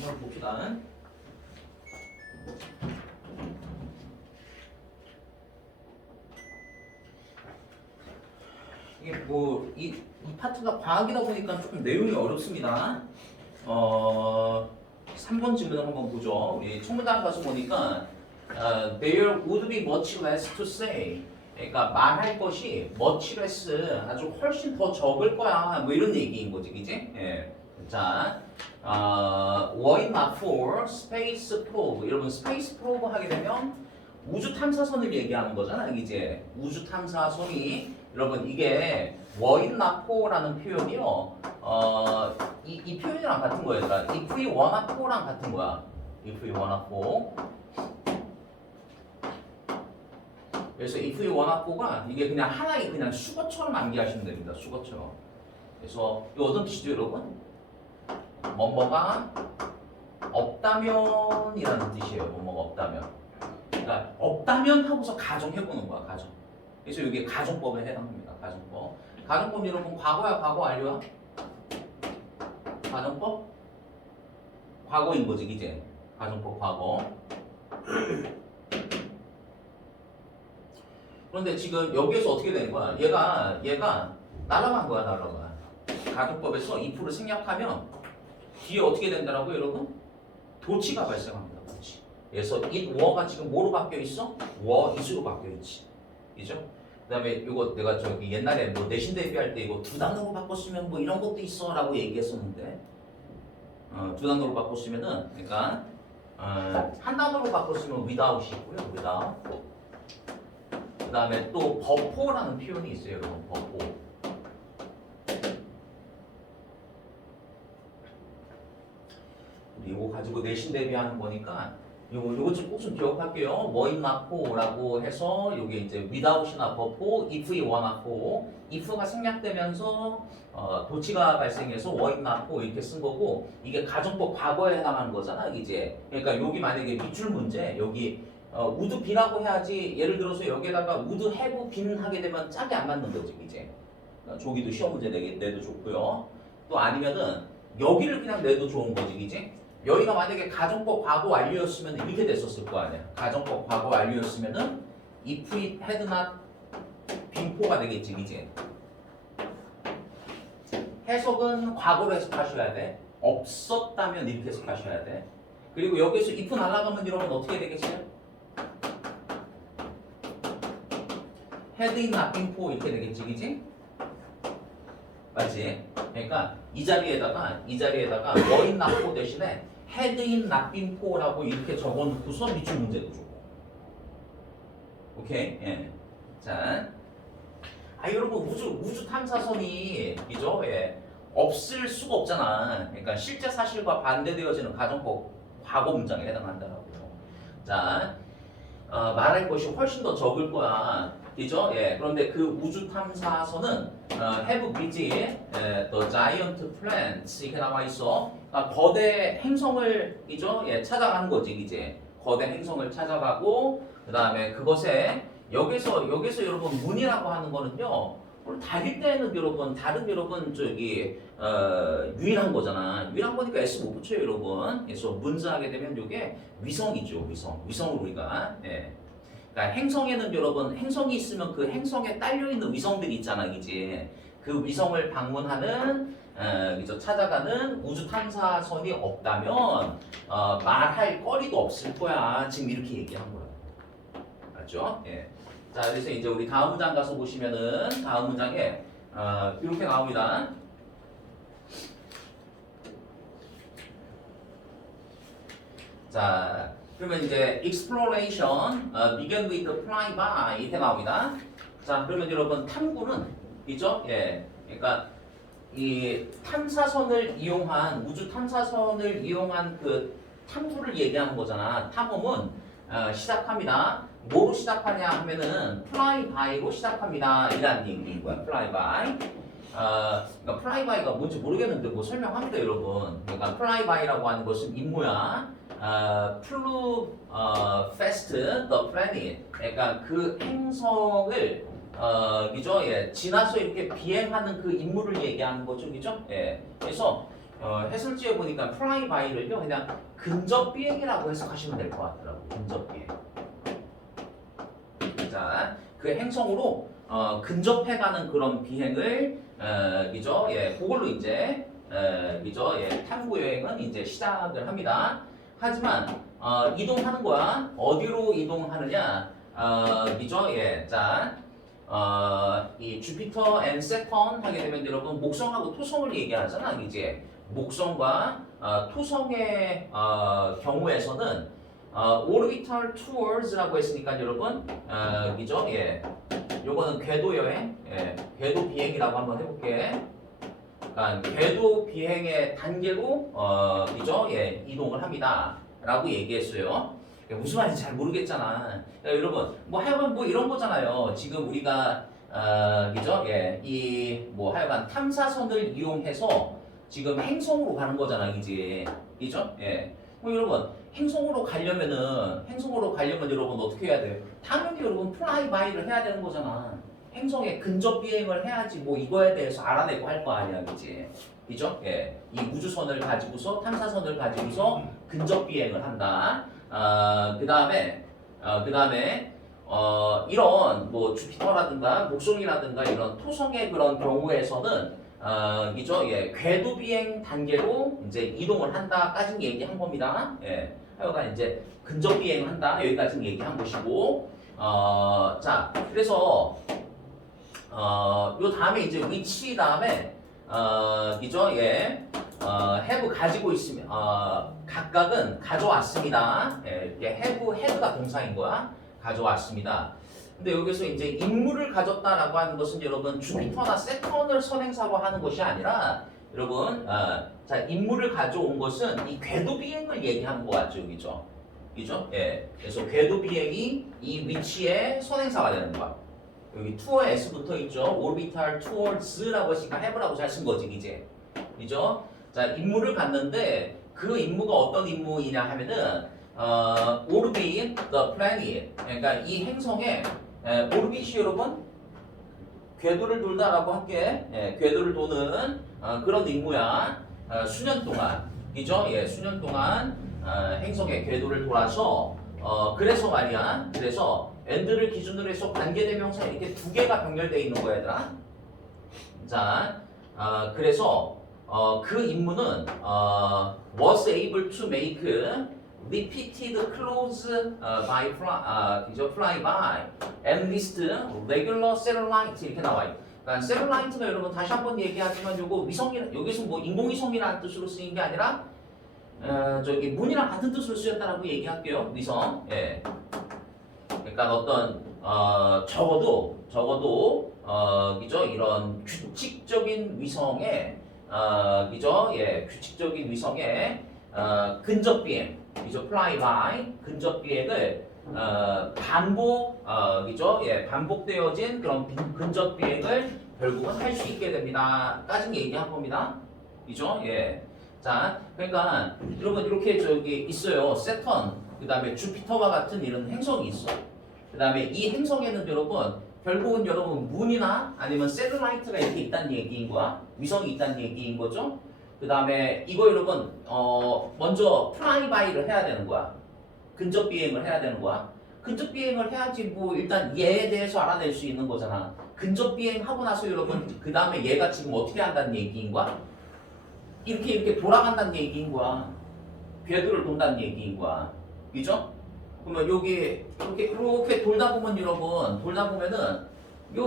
한번 봅시다. 이게 뭐 이 파트가 과학이다 보니까 조금 내용이 어렵습니다. 3번 질문을 한번 보죠. 우리 총문단 가서 보니까 there would be much less to say. 그러니까 말할 것이 much less 아주 훨씬 더 적을 거야. 뭐 이런 얘기인 거지, 그지? 예. 자, were it not for space probe. 여러분 space probe 하게 되면 우주 탐사선을 얘기하는 거잖아, 이제 우주 탐사선이 여러분 이게 were it not for라는 표현이요. 이 표현이랑 같은 거야, 얘들아. if we were not for랑 같은 거야. if we were not for. 그래서 if we were not for가 이게 그냥 하나의 그냥 수거처럼 암기하시면 됩니다. 수거처럼. 그래서 이거 어떤 뜻이죠, 여러분? 뭐뭐가 없다면이라는 뜻이에요. 뭐뭐가 없다면. 그러니까 없다면 하고서 가정해보는 거야, 가정. 그래서 이게 가정법에 해당합니다. 가정법. 가정법 여러분 과거야, 과거 완료야? 가정법? 과거인 거지, 이제. 가정법 과거. 그런데 지금 여기에서 어떻게 된 거야? 얘가 날아간 거야, 날아가. 가정법에서 if를 생략하면 뒤에 어떻게 된다라고 여러분? 도치가 발생합니다. 도치. 그래서 it were가 지금 뭐로 바뀌어 있어? were is로 바뀌어 있지. 그죠? 그다음에 이거 내가 저기 옛날에 뭐 내신 대비할 때 이거 두 단어로 바꿨으면 뭐 이런 것도 있어라고 얘기했었는데 두 단어로 바꿨으면은 그러니까 한 단어로 바꿨으면 without이 있고요. without. 그다음에 또 버포라는 표현이 있어요, 여러분. 버포. 이거 가지고 내신 대비하는 거니까 요거 좀 꼭 좀 기억할게요. were it not for라고 해서 요게 이제 without이나 버포, if we were not for, if가 생략되면서 도치가 발생해서 were it not for 이렇게 쓴 거고 이게 가정법 과거에 해당하는 거잖아, 이제. 그러니까 여기 만약에 밑줄 문제 여기 would be라고 해야지. 예를 들어서 여기에다가 would have been 하게 되면 짝이 안 맞는 거지, 이제. 저기도 시험 문제 내도 좋고요. 또 아니면은 여기를 그냥 내도 좋은 거지, 이제. 여기가 만약에 가정법 과거 완료였으면 이렇게 됐었을 거 아니야. 가정법 과거 완료였으면은 if it had not been for가 되겠지, 이제. 해석은 과거로 해석하셔야 돼. 없었다면 이렇게 해석하셔야 돼. 그리고 여기서 if 날아가면 여러분 어떻게 되겠어요? had it not been for 이렇게 되겠지, 그지? 맞지? 그러니까 이 자리에다가 were it not for 대신에 had it not been for라고 이렇게 적어놓고서 밑줄 문제도 주고. 오케이? 예. 자, 여러분 우주 탐사선이 이죠? 예. 없을 수가 없잖아. 그러니까 실제 사실과 반대되어지는 가정법 과거 문장에 해당한다라고요. 자, 말할 것이 훨씬 더 적을 거야. 그죠? 예. 그런데 그 우주 탐사선은 have visit the giant planets 이렇게 나와 있어. 그러니까 거대 행성을 이죠? 예, 찾아가는 거지, 이제. 거대 행성을 찾아가고 그다음에 그것에 여기서 여러분 문이라고 하는 거는요. 달일 때는 여러분 다른 여러분 저기 유일한 거잖아. 유일한 거니까 S 못 붙여요, 여러분. 그래서 문자하게 되면 이게 위성이죠, 위성을 우리가. 예. 그러니까 행성에는 여러분 행성이 있으면 그 행성에 딸려 있는 위성들이 있잖아, 이제. 그 위성을 방문하는 찾아가는 우주 탐사선이 없다면 말할 거리도 없을 거야. 지금 이렇게 얘기한 거야. 맞죠? 예. 자, 그래서 이제 우리 다음 문장 가서 보시면은 다음 문장에 이렇게 나옵니다. 자, 그러면 이제 exploration began with flyby 이렇게 나옵니다. 자, 그러면 여러분 탐구는 있죠? 예, 그러니까 이 탐사선을 이용한 우주 탐사선을 이용한 그 탐구를 얘기하는 거잖아. 탐험은 시작합니다. 뭐로 시작하냐 하면은 flyby로 시작합니다. 이라는 얘기인 거야. flyby. 그러니까 flyby가 뭔지 모르겠는데 뭐 설명합니다, 여러분. 그러니까 flyby라고 하는 것은 임무야. flew fast the planet. 그러니까 그 행성을 그죠? 예, 지나서 이렇게 비행하는 그 임무를 얘기하는 거죠, 그죠? 예. 그래서 해설지에 보니까 fly by를요 그냥 근접 비행이라고 해석하시면 될 것 같더라고. 근접 비행. 자, 그 행성으로 근접해가는 그런 비행을 그죠? 예, 그걸로 이제 그죠? 예, 탐구 여행은 이제 시작을 합니다. 하지만 이동하는 거야. 어디로 이동하느냐? 그죠? 예, 자, 이 주피터 앤 세턴 하게 되면 여러분 목성하고 토성을 얘기하잖아, 이제 목성과 토성의 경우에서는 orbital tours라고 했으니까 여러분 그죠? 예, 요거는 궤도 여행, 예, 궤도 비행이라고 한번 해볼게. 그러니까 궤도 비행의 단계로 그죠? 예, 이동을 합니다.라고 얘기했어요. 무슨 말인지 잘 모르겠잖아. 여러분, 뭐 하여간 뭐 이런 거잖아요. 지금 우리가 그죠? 예, 이 뭐 하여간 탐사선을 이용해서 지금 행성으로 가는 거잖아, 이제. 그죠? 예. 뭐 여러분, 행성으로 가려면 여러분 어떻게 해야 돼요? 당연히 여러분 플라이 바이를 해야 되는 거잖아. 행성에 근접 비행을 해야지 뭐 이거에 대해서 알아내고 할 거 아니야, 그지? 그죠? 예. 이 우주선을 가지고서 탐사선을 가지고서 근접 비행을 한다. 그다음에 이런 뭐 주피터라든가 목성이라든가 이런 토성의 그런 경우에서는 그죠? 예, 궤도 비행 단계로 이제 이동을 한다까지 얘기한 겁니다. 예, 하여간 이제 근접 비행을 한다 여기까지 얘기한 것이고, 자, 그래서 요 다음에 이제 위치 다음에 그죠? 예, have 가지고 있으면 각각은 가져왔습니다. 예, 이게 have가 동사인 거야. 가져왔습니다. 근데 여기서 이제 임무를 가졌다라고 하는 것은 여러분 주피터나 세턴을 선행사로 하는 것이 아니라 여러분 자, 임무를 가져온 것은 이 궤도 비행을 얘기하는 거 같죠, 그죠? 그죠? 예. 그래서 궤도 비행이 이 위치에 선행사가 되는 거야. 여기 투어 S부터 있죠. orbital towards라고 했으니까 have라고 잘 쓴 거지, 이제. 그죠? 자, 임무를 갔는데 그 임무가 어떤 임무이냐 하면은 orbit the planet. 그러니까 이 행성에 오르빗이 여러분 궤도를 돌다라고 할게. 예, 궤도를 도는 그런 임무야. 수년 동안, 그죠? 예, 수년 동안 행성의 궤도를 돌아서 그래서 말이야. 그래서 and를 기준으로 해서 관계대명사 이렇게 두 개가 병렬되어 있는 거야, 얘들아. 자, 그래서 그 임무는 was able to make repeated close by flyby and list regular satellite 이렇게 나와요. 그러니까 satellite가 여러분 다시 한번 얘기하지만 요거 위성이 여기서 뭐 인공위성이라는 뜻으로 쓰인 게 아니라 저기 문이랑 같은 뜻으로 쓰였다라고 얘기할게요. 위성. 예. 그러니까 어떤 적어도 그죠? 이런 규칙적인 위성에 그죠? 예, 규칙적인 위성에 근접 비행, 그죠? flyby 근접 비행을 그죠? 예, 반복되어진 그런 근접 비행을 결국은 할 수 있게 됩니다.까지 얘기한 겁니다. 그죠? 예. 자, 그러니까 여러분 이렇게 저기 있어요. 세턴, 그다음에 주피터와 같은 이런 행성이 있어. 그다음에 이 행성에는 여러분 결국은 여러분 문이나 아니면 세틀라이트가 이렇게 있다는 얘기인 거야. 위성이 있다는 얘기인 거죠. 그다음에 이거 여러분 먼저 플라이바이를 해야 되는 거야. 근접 비행을 해야 되는 거야. 근접 비행을 해야지 뭐 일단 얘에 대해서 알아낼 수 있는 거잖아. 근접 비행하고 나서 여러분 그 다음에 얘가 지금 어떻게 한다는 얘기인 거야? 이렇게 돌아간다는 얘기인 거야. 궤도를 돈다는 얘기인 거야. 그죠? 그러면 여기 이렇게 돌다 보면 여러분 돌다 보면은 요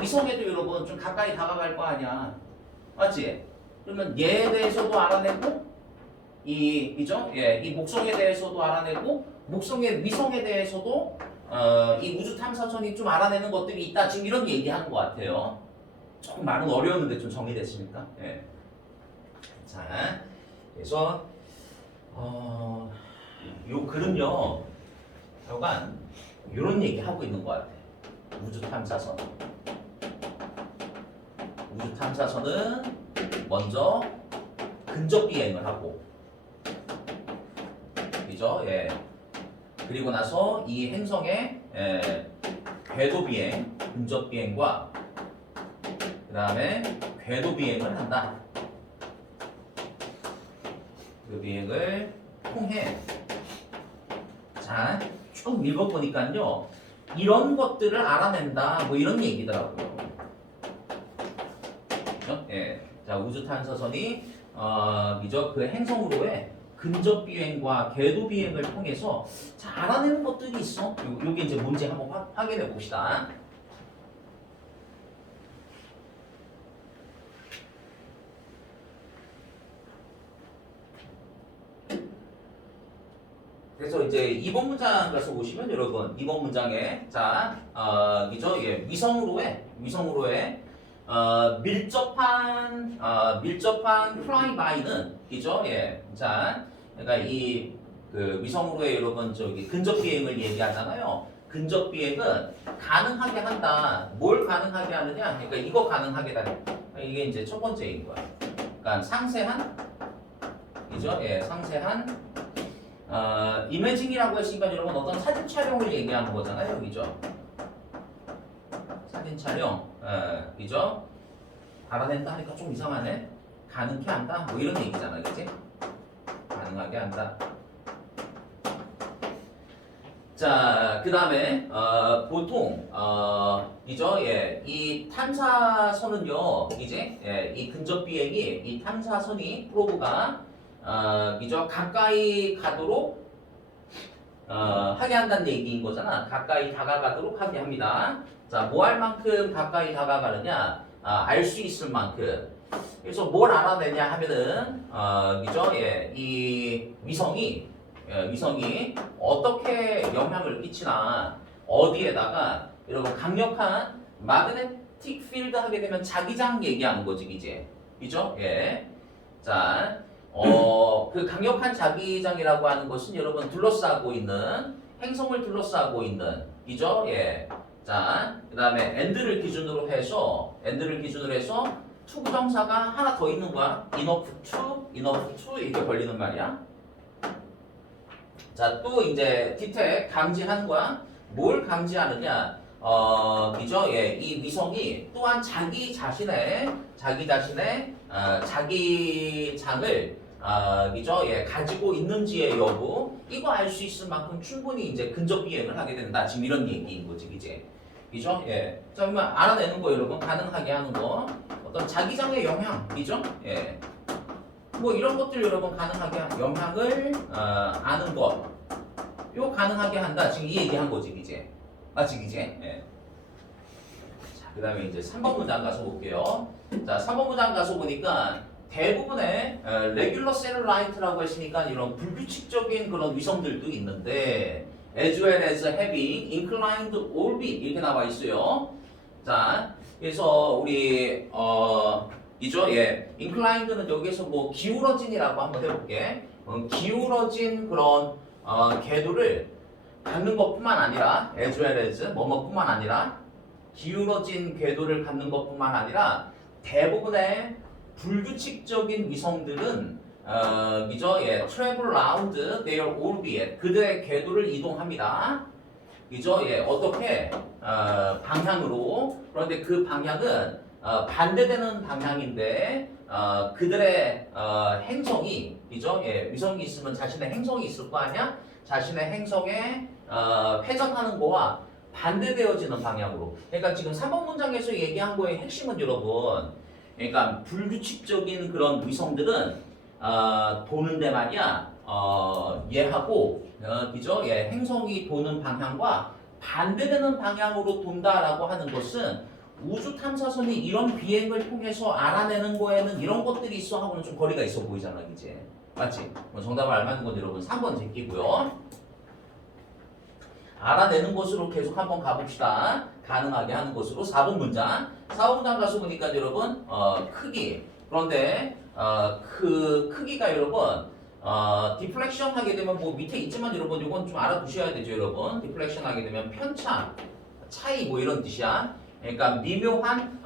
위성에도 여러분 좀 가까이 다가갈 거 아니야. 맞지? 그러면 얘에 대해서도 알아내고 그죠? 예, 이 목성에 대해서도 알아내고 목성의 위성에 대해서도 이 우주 탐사선이 좀 알아내는 것들이 있다. 지금 이런 얘기하는 것 같아요. 조금 말은 어려웠는데 좀 정리됐습니까? 예. 자, 그래서 요 글은요, 약간 이런 얘기 하고 있는 것 같아. 우주 탐사선. 우주 탐사선은 먼저 근접 비행을 하고, 그죠? 예. 그리고 나서 이 행성의 궤도 비행, 근접 비행과 그 다음에 궤도 비행을 한다. 그 비행을 통해 자, 쭉 읽어보니까요. 이런 것들을 알아낸다. 뭐 이런 얘기더라고요. 그죠? 예. 자, 우주 탐사선이 이죠 그 행성으로의 근접 비행과 궤도 비행을 통해서 자, 알아내는 것들이 있어. 요게 이제 뭔지 한번 확인해 봅시다. 그래서 이제 2번 문장 가서 보시면 여러분 2번 문장에 자, 이죠 예, 위성으로의 밀접한 플라이바이는 이죠 예, 자, 그러니까 이 그 위성으로의 여러분 저기 근접 비행을 얘기하잖아요. 근접 비행은 가능하게 한다. 뭘 가능하게 하느냐? 그러니까 이거 가능하게 한다. 이게 이제 첫 번째인 거야. 그러니까 상세한 이죠 예, 상세한 이미징이라고 했으니까 여러분 어떤 사진 촬영을 얘기하는 거잖아요, 그죠? 사진 촬영, 그죠? 알아낸다 하니까 좀 이상하네. 가능케 한다, 뭐 이런 얘기잖아, 그지? 가능하게 한다. 자, 그 다음에 보통 이죠, 예, 이 탐사선은요, 이제 예, 이 근접 비행이 이 탐사선이 프로브가 이죠 가까이 가도록 하게 한다는 얘기인 거잖아. 가까이 다가가도록 하게 합니다. 자, 뭐 할 만큼 가까이 다가가느냐? 알 수 있을 만큼. 그래서 뭘 알아내냐 하면은 이죠 예, 이 위성이 어떻게 영향을 끼치나 어디에다가 여러분 강력한 마그네틱 필드 하게 되면 자기장 얘기하는 거지 이제 그죠? 예. 자, 그 강력한 자기장이라고 하는 것은 여러분 둘러싸고 있는 행성을 둘러싸고 있는 이죠? 예. 자, 그다음에 엔드를 기준으로 해서 투구정사가 하나 더 있는 거야. enough to 이렇게 걸리는 말이야. 자, 또 이제 디텍 감지하는 거야. 뭘 감지하느냐? 이죠? 예, 이 위성이 또한 자기 자신의 자기장을 이죠? 예, 가지고 있는지의 여부 이거 알 수 있을 만큼 충분히 이제 근접 비행을 하게 된다. 지금 이런 얘기인 거지, 이제. 그죠? 예. 자, 그러면 알아내는 거 여러분 가능하게 하는 거 어떤 자기장의 영향, 이죠? 예. 뭐 이런 것들 여러분 가능하게 영향을 아는 것, 요 가능하게 한다. 지금 이 얘기한 거지 이제 맞지 이제. 예. 자, 그다음에 이제 3번 문장 가서 볼게요. 자, 3번 문장 가서 보니까 대부분의 레귤러 셀라이트라고 했으니까 이런 불규칙적인 그런 위성들도 있는데 as well as having inclined orbit 이렇게 나와 있어요. 자, 그래서 우리 이죠? 예. inclined는 여기서 뭐 기울어진이라고 한번 해볼게. 기울어진 그런 궤도를 갖는 것뿐만 아니라 as well as 뭐뭐뿐만 아니라 기울어진 궤도를 갖는 것뿐만 아니라 대부분의 불규칙적인 위성들은 이죠? 예. travel around their orbit 그들의 궤도를 이동합니다. 이죠? 예. 어떻게 방향으로 그런데 그 방향은 반대되는 방향인데 그들의 행성이 이죠? 예, 위성이 있으면 자신의 행성이 있을 거 아니야? 자신의 행성에 회전하는 거와 반대되어지는 방향으로. 그러니까 지금 3번 문장에서 얘기한 거의 핵심은 여러분, 그러니까 불규칙적인 그런 위성들은 도는데 말이야, 얘하고 그죠? 예, 행성이 도는 방향과 반대되는 방향으로 돈다라고 하는 것은 우주 탐사선이 이런 비행을 통해서 알아내는 거에는 이런 것들이 있어 하고는 좀 거리가 있어 보이잖아 이제. 맞지? 뭐 정답을 알맞는 건 여러분 3번 제끼고요. 알아내는 것으로 계속 한번 가봅시다. 가능하게 하는 것으로 4번 문장. 4번 문장 가서 보니까 여러분 크기. 그런데 그 크기가 여러분 디플렉션 하게 되면 뭐 밑에 있지만 여러분 이건 좀 알아두셔야 되죠 여러분. 디플렉션 하게 되면 편차, 차이 뭐 이런 뜻이야. 그러니까 미묘한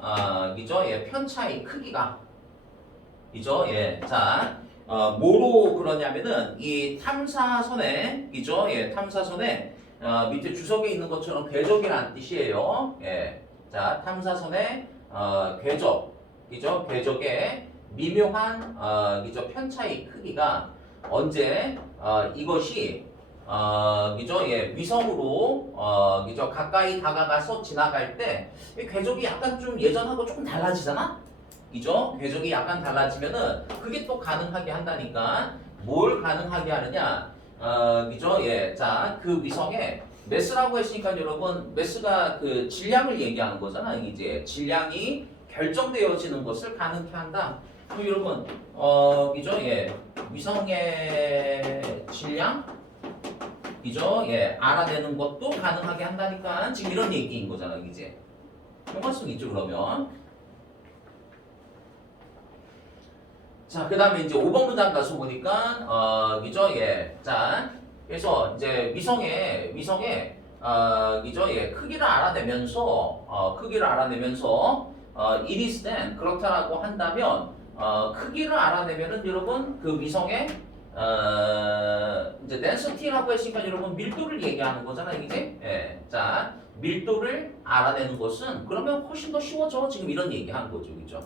이죠? 예, 편차의 크기가 이죠? 예. 자, 뭐로 그러냐면은 이 탐사선에 이죠? 예, 탐사선에 밑에 주석에 있는 것처럼 궤적이라는 뜻이에요. 예. 자, 탐사선의 궤적 이죠? 궤적의 미묘한 이죠? 편차의 크기가 언제 이것이 그죠? 예, 위성으로 그죠? 가까이 다가가서 지나갈 때 이 궤적이 약간 좀 예전하고 조금 달라지잖아? 그죠? 궤적이 약간 달라지면은 그게 또 가능하게 한다니까 뭘 가능하게 하느냐? 그죠? 예, 자, 그 위성에 매스라고 했으니까 여러분 매스가 그 질량을 얘기하는 거잖아. 이제 질량이 결정되어지는 것을 가능케 한다. 그럼 여러분 그죠? 예, 위성의 질량 이죠? 예, 알아내는 것도 가능하게 한다니까 지금 이런 얘기인 거잖아, 이제. 연관성 있죠, 그러면. 자, 그 다음에 이제 5번 문장 가서 보니까, 그죠? 예. 자, 그래서 이제 그죠? 예, 크기를 알아내면서, it is then, 그렇다라고 한다면, 크기를 알아내면은 여러분, 그 위성의, 이제 density라고 했으니까 여러분 밀도를 얘기하는 거잖아요, 이제. 예. 자, 밀도를 알아내는 것은 그러면 훨씬 더 쉬워져. 지금 이런 얘기 하는 거죠, 그죠?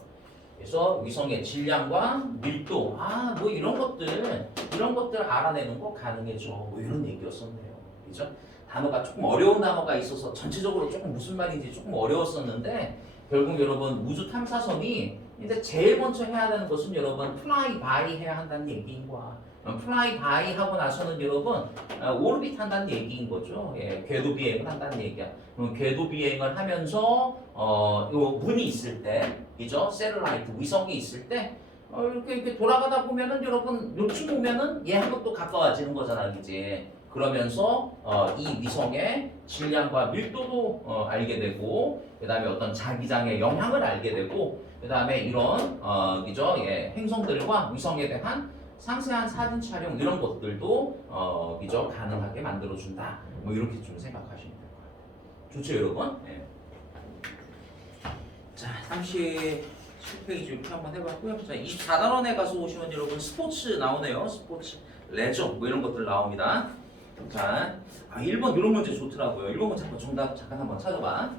그래서 위성의 질량과 밀도, 뭐 이런 것들 알아내는 거 가능해져. 뭐 이런 얘기였었네요. 그죠? 단어가 조금 어려운 단어가 있어서 전체적으로 조금 무슨 말인지 조금 어려웠었는데 결국 여러분 우주 탐사선이 이제 제일 먼저 해야 되는 것은 여러분 플라이 바이 해야 한다는 얘기인 거야. 플라이 바이 하고 나서는 여러분 오르빗 한다는 얘기인 거죠. 예, 궤도 비행을 한다는 얘기야. 그럼 궤도 비행을 하면서 요 문이 있을 때, 그죠? 셀룰라이트 위성이 있을 때 이렇게 돌아가다 보면은 여러분 요쯤 오면은 얘하고 또 가까워지는 거잖아, 그지? 그러면서 이 위성의 질량과 밀도도 알게 되고, 그 다음에 어떤 자기장의 영향을 알게 되고, 그 다음에 이런 그죠? 예, 행성들과 위성에 대한 상세한 사진 촬영 이런 것들도 그죠? 가능하게 만들어준다. 뭐 이렇게 좀 생각하시면 돼요. 좋죠, 여러분? 네. 자, 37페이지 이렇게 한번 해봤고요. 자, 24단원에 가서 오시면 여러분 스포츠 나오네요. 스포츠, 레저 뭐 이런 것들 나옵니다. 자, 1번 이런 문제 좋더라고요. 1번 문제 정답 잠깐 한번 찾아봐.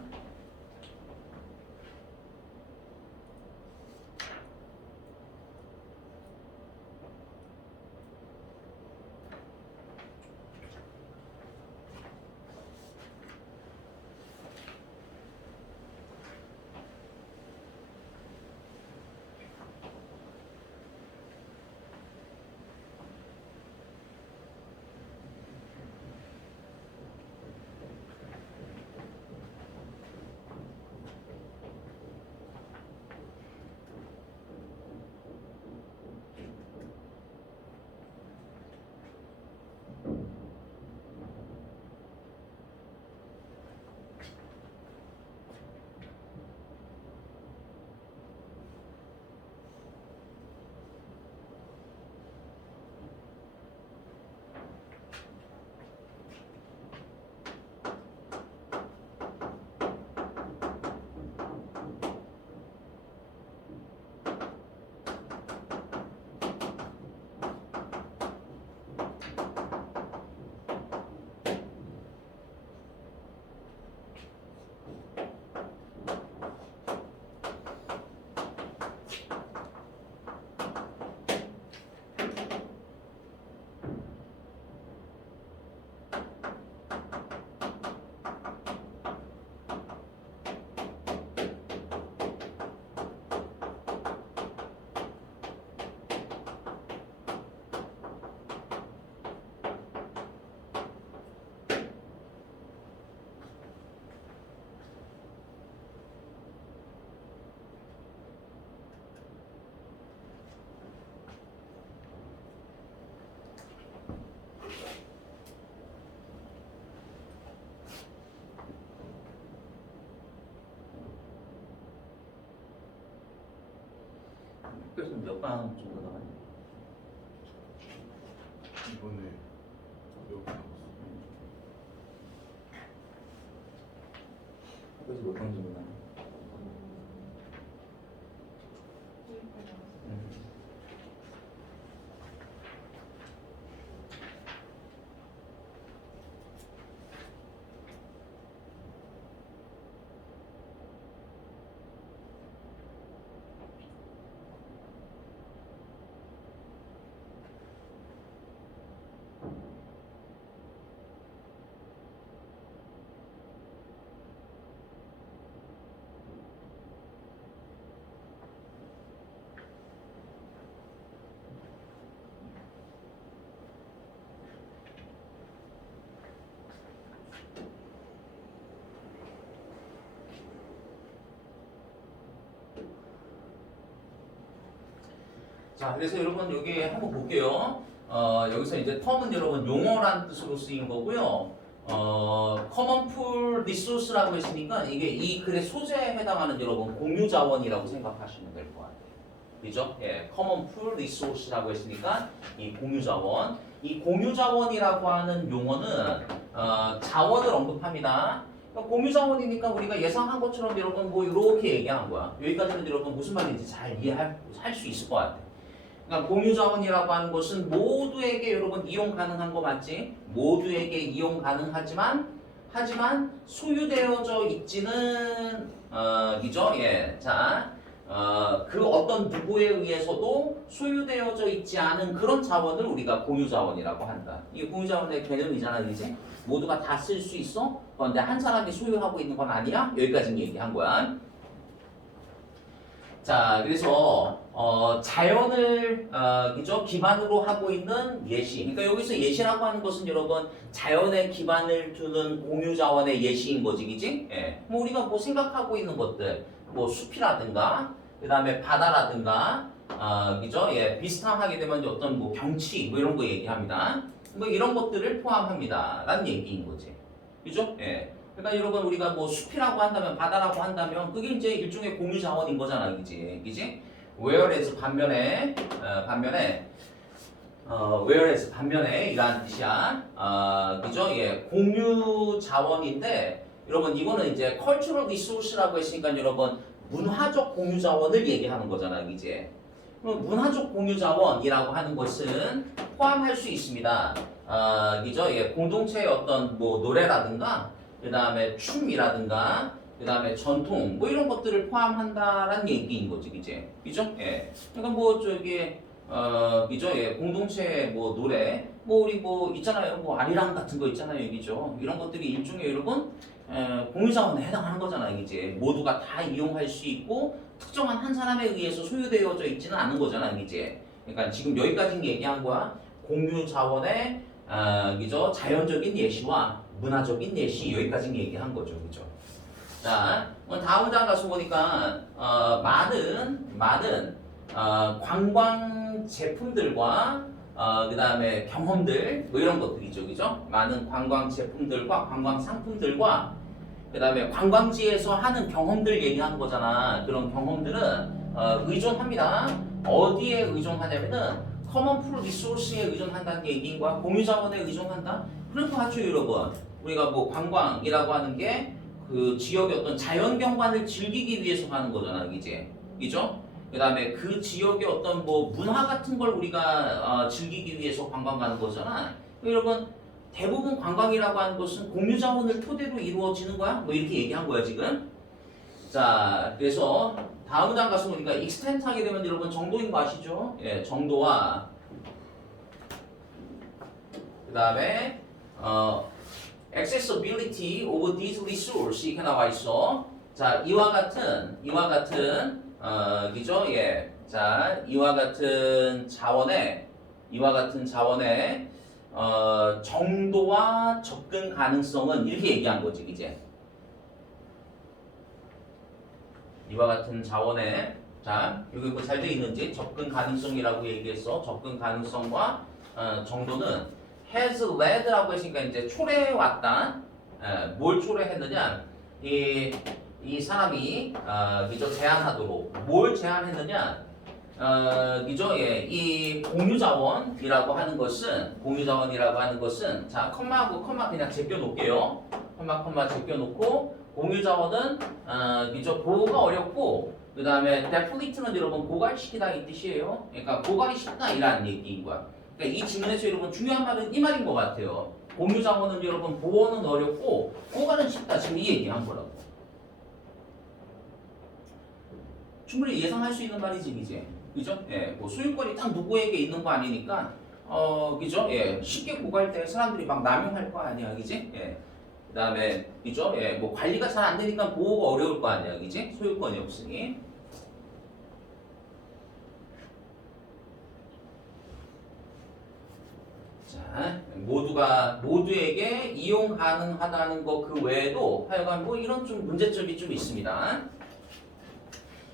그래서 몇 방 정도 나가요? 이번에 몇 번? 그래서 몇방 정도 나가요? 자, 그래서 여러분 여기 한번 볼게요. 여기서 이제 텀은 여러분 용어라는 뜻으로 쓰인 거고요. common pool resource라고 했으니까 이게 이 글의 소재에 해당하는 여러분 공유 자원이라고 생각하시면 될 것 같아요. 그죠? 예, common pool resource라고 했으니까 이 공유 자원. 이 공유 자원이라고 하는 용어는 자원을 언급합니다. 그러니까 공유 자원이니까 우리가 예상한 것처럼 여러분 뭐 이렇게 얘기한 거야. 여기까지는 여러분 무슨 말인지 잘 이해할 수 있을 것 같아요. 그러니까 공유 자원이라고 하는 것은 모두에게 여러분 이용 가능한 거 맞지? 모두에게 이용 가능하지만 소유되어져 있지는 이죠? 예. 자, 그 어떤 누구에 의해서도 소유되어져 있지 않은 그런 자원을 우리가 공유 자원이라고 한다. 이게 공유 자원의 개념이잖아, 그지? 모두가 다 쓸 수 있어? 그런데 한 사람이 소유하고 있는 건 아니야? 여기까지 얘기한 거야. 자, 그래서 자연을 그죠? 기반으로 하고 있는 예시. 그러니까 여기서 예시라고 하는 것은 여러분 자연에 기반을 두는 공유 자원의 예시인 거지, 그지? 예. 뭐 우리가 뭐 생각하고 있는 것들, 뭐 숲이라든가, 그 다음에 바다라든가, 그죠? 예, 비슷하게 되면 어떤 뭐 경치, 뭐 이런 거 얘기합니다. 뭐 이런 것들을 포함합니다.라는 얘기인 거지, 그죠? 예. 그러니까 여러분 우리가 뭐 숲이라고 한다면 바다라고 한다면 그게 이제 일종의 공유 자원인 거잖아, 그지? 그지? whereas 반면에 whereas 반면에 이러한 뜻이야. 그죠? 예, 공유 자원인데 여러분 이거는 이제 cultural resource라고 했으니까 여러분 문화적 공유 자원을 얘기하는 거잖아, 그지? 그럼 문화적 공유 자원이라고 하는 것은 포함할 수 있습니다. 그죠? 예, 공동체의 어떤 뭐 노래라든가 그 다음에 춤이라든가 그 다음에 전통 뭐 이런 것들을 포함한다라는 얘기인 거지, 그지? 그죠? 예. 그러니까 뭐 저기 그죠? 예, 공동체 뭐 노래 뭐 우리 뭐 있잖아요, 뭐 아리랑 같은 거 있잖아요, 그죠? 이런 것들이 일종의 여러분 공유자원에 해당하는 거잖아요, 이제 모두가 다 이용할 수 있고 특정한 한 사람에 의해서 소유되어져 있지는 않은 거잖아, 이제. 그러니까 지금 여기까지 얘기한 거야. 공유자원의 그죠? 자연적인 예시와 문화적인 예시 여기까지 얘기한 거죠, 그죠? 자, 다음 장 가서 보니까 많은 관광 제품들과 그 다음에 경험들 뭐 이런 것들이죠, 그죠? 많은 관광 제품들과 관광 상품들과 그 다음에 관광지에서 하는 경험들 얘기하는 거잖아. 그런 경험들은 의존합니다. 어디에 의존하냐면은 커먼 풀 리소스에 의존한다는 얘기인 거야. 공유 자원에 의존한다. 그럴 것 같죠, 여러분? 우리가 뭐 관광이라고 하는 게 그 지역의 어떤 자연 경관을 즐기기 위해서 가는 거잖아, 이제, 그죠? 그 다음에 그 지역의 어떤 뭐 문화 같은 걸 우리가 즐기기 위해서 관광 가는 거잖아. 여러분 대부분 관광이라고 하는 것은 공유 자원을 토대로 이루어지는 거야. 뭐 이렇게 얘기한 거야 지금. 자, 그래서 다음 장 가서 보니까 익스텐트 하게 되면 여러분 정도인 거 아시죠? 예, 정도와 그 다음에 accessibility of these resources 이렇게 나와 있어. 자, 이와 같은 그죠? 예. 자, 이와 같은 자원의 정도와 접근 가능성은 이렇게 얘기한 거지, 이제. 이와 같은 자원의 자, 여기 뭐 잘 돼 있는지 접근 가능성이라고 얘기했어. 접근 가능성과 정도는 has led라고 했으니까 이제 초래해왔다. 뭘 초래했느냐? 이 사람이 그죠? 제안하도록 뭘 제안했느냐? 그죠? 예, 이 공유자원이라고 하는 것은 자, 컴마하고 컴마 그냥 제껴 놓을게요. 컴마 제껴 놓고 공유자원은 그죠? 보호가 어렵고 그 다음에 데플리트는 여러분 고갈시키다 이 뜻이에요. 그러니까 고갈이 쉽다 이라는 얘기인 거야. 그러니까 이 질문에서 여러분 중요한 말은 이 말인 것 같아요. 공유자원은 여러분 보호는 어렵고 고갈은 쉽다. 지금 이 얘기한 거라고. 충분히 예상할 수 있는 말이지, 이제. 그죠? 예, 뭐 소유권이 딱 누구에게 있는 거 아니니까, 그죠? 예, 쉽게 고갈때 사람들이 막 남용할 거 아니야, 그지? 예. 그 다음에, 그죠? 예, 뭐 관리가 잘 안 되니까 보호가 어려울 거 아니야, 그지? 소유권이 없으니. 자, 모두에게 이용 가능하다는 거 그 외에도 하여간 뭐 이런 좀 문제점이 좀 있습니다.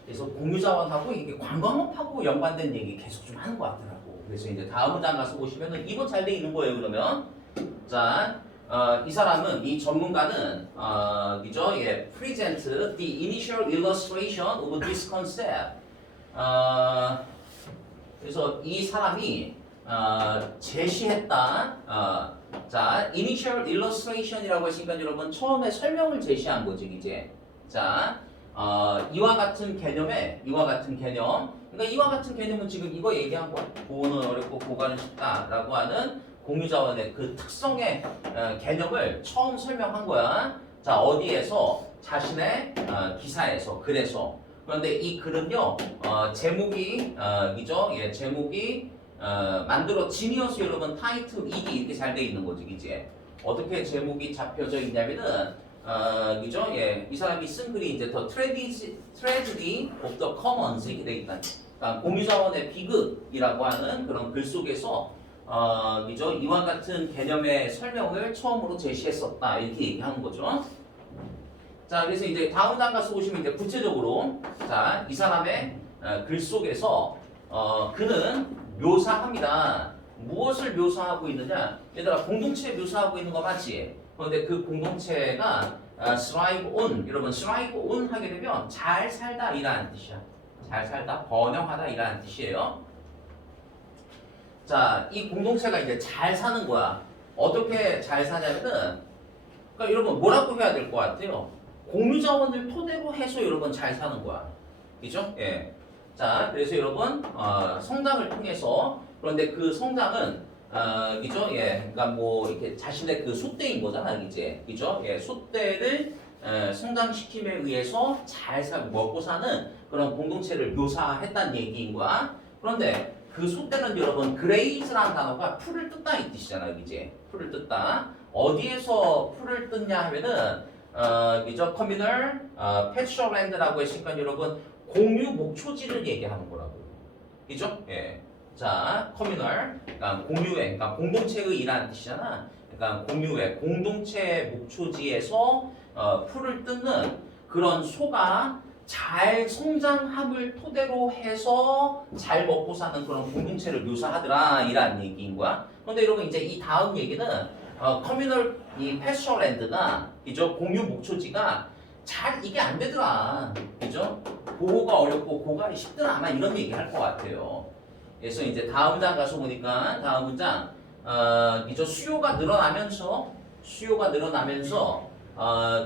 그래서 공유자원하고 이게 관광업하고 연관된 얘기 계속 좀 하는 것 같더라고. 그래서 이제 다음 문장 가서 보시면은 이건 잘 돼 있는 거예요. 그러면 자, 이 사람은 이 전문가는 그죠? 예, present the initial illustration of this concept. 그래서 이 사람이 제시했다. 자, initial illustration이라고 했으니까 여러분 처음에 설명을 제시한 거지, 이제. 자, 이와 같은 개념. 그러니까 이와 같은 개념은 지금 이거 얘기한 거야. 보호는 어렵고 보관은 쉽다라고 하는 공유자원의 그 특성의 개념을 처음 설명한 거야. 자, 어디에서? 자신의 기사에서, 글에서. 그런데 이 글은요, 제목이, 그죠? 예, 제목이 만들어 지니어스 여러분 타이틀 이게 이렇게 잘 돼 있는 거지, 이제. 어떻게 제목이 잡혀져 있냐면은, 그죠? 예, 이 사람이 쓴 글이 이제 The Tragedy of the Commons 이렇게 돼 있다. 그러니까 공유자원의 비극이라고 하는 그런 글 속에서, 그죠? 이와 같은 개념의 설명을 처음으로 제시했었다 이렇게 얘기하는 거죠. 자, 그래서 이제 다음 장 가서 보시면 이제 구체적으로 자, 이 사람의 글 속에서 그는 묘사합니다. 무엇을 묘사하고 있느냐? 얘들아 공동체 묘사하고 있는 거 맞지? 그런데 그 공동체가 thrive on, 여러분 thrive on 하게 되면 잘 살다 이라는 뜻이야. 잘 살다, 번영하다 이라는 뜻이에요. 자, 이 공동체가 이제 잘 사는 거야. 어떻게 잘 사냐면은, 그러니까 여러분 뭐라고 해야 될 것 같아요? 공유자원을 토대로 해서 여러분 잘 사는 거야. 그죠? 예. 자, 그래서 여러분 성장을 통해서 그런데 그 성장은 그죠? 예. 그러니까 뭐 이렇게 자신의 그 숫대인 거잖아, 이제. 그죠? 예. 숫대를 성장시킴에 의해서 잘 살고 먹고 사는 그런 공동체를 묘사했다는 얘기인 거야. 그런데 그 숫대는 여러분 그레이즈라는 단어가 풀을 뜯다 이 뜻이잖아요, 이제. 풀을 뜯다. 어디에서 풀을 뜯냐 하면은 그죠? 커뮤널 패스처랜드라고 했으니까 여러분 공유 목초지를 얘기하는 거라고. 그죠? 예. 자, 커뮤널, 그러니까 공유의, 그러니까 공동체의 이라는 뜻이잖아. 그러니까 공유의 공동체 목초지에서 풀을 뜯는 그런 소가 잘 성장함을 토대로 해서 잘 먹고 사는 그런 공동체를 묘사하더라 이라는 얘기인 거야. 그런데 여러분 이제 이 다음 얘기는 커뮤널 이 패스처랜드가 그죠? 공유 목초지가 잘 이게 안 되더라. 그죠? 보호가 어렵고 고갈이 쉽더라. 아마 이런 얘기 할 것 같아요. 그래서 이제 다음 장 가서 보니까 다음 문장 그죠? 수요가 늘어나면서